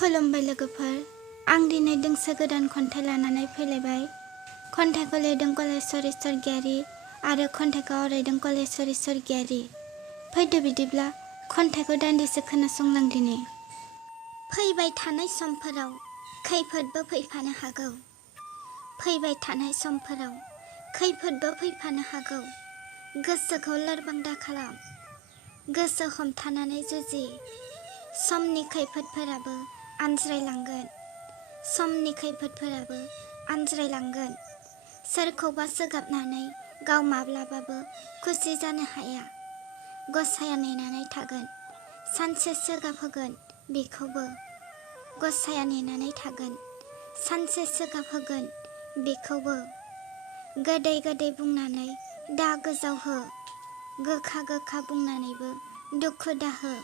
खुलुमबाय लोगोफोर, आं दिनै दोंसे गोदान खन्थाइ लानानै फैलायबाय। खन्थाइखौ लिरदों कलेश्वरी स्वर्गियारी आरो खन्थाइखौ आवरायदों कलेश्वरी स्वर्गियारी। फैदो बिदिब्ला खन्थाइखौ दान्दिसे खोनासंलांदिनि। फैबाय थानाय समफोराव खैफोदबो फैफानो हागौ। फैबाय थानाय समफोराव खैफोदबो फैफानो हागौ। गोसोखौ लोरबां दाखालाम, गोसो हमथानानै जुजि। समनि खैफोदफोराबो आनज्रायलांगोन, समनि खैफोदफोराबो आनज्रायलांगोन। सोरखौबा सोगाबनानै गाव माब्लाबाबो खुसि जानो हाया। गसाइया नेनानै थागोन, सानसे सोगाबहोगोन बेखौबो। गसाइया नेनानै थागोन, सानसे सोगाबहोगोन बेखौबो। गोदै गोदै बुंनानै दा गोजावहो, गोखा गोखा बुंनानैबो दुखु दाहो।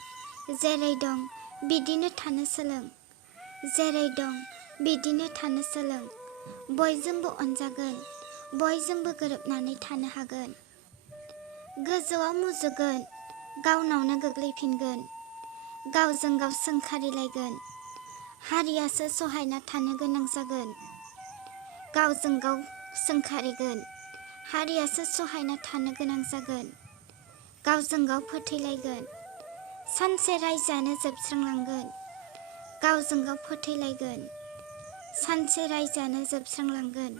जेरै दं बिदिनो थानो सोलों, जेरै दं बिदिनो थानो सोलों। बयजोंबो अनजागोन, बयजोंबो गोरोबनानै थानो हागोन। गोजौआव मुजुगोन, गावनावनो गोग्लैफिनगोन। गावजों गाव सोंखारिलायगोन, हारियासो सहायना थानो गोनां जागोन। गावजों गाव सोंखारिगोन, हारियासो सहायना थानो गोनां जागोन। गावजों गाव फोथैलायगोन, सानसे रायजोआनो जोबस्रांलांगोन। गावजों गाव फोथैलायगोन, सानसे रायजोआनो जोबस्रांलांगोन।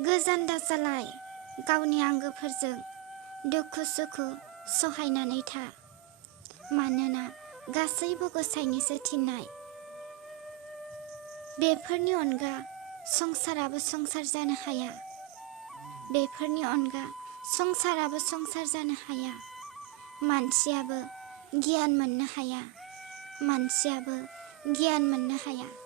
गोजान दाजालाय गावनि आंगोफोरजों, दुखु सुखु सहायनानै था। मानोना गासैबो गसाइनिसो थिननाय। बेफोरनि अनगा संसाराबो संसार जानो हाया। बेफोरनि अनगा संसाराबो संसार जानो हाया। मानसियाबो गियान मोननो हाया, मानसियाबो गियान मोननो हाया।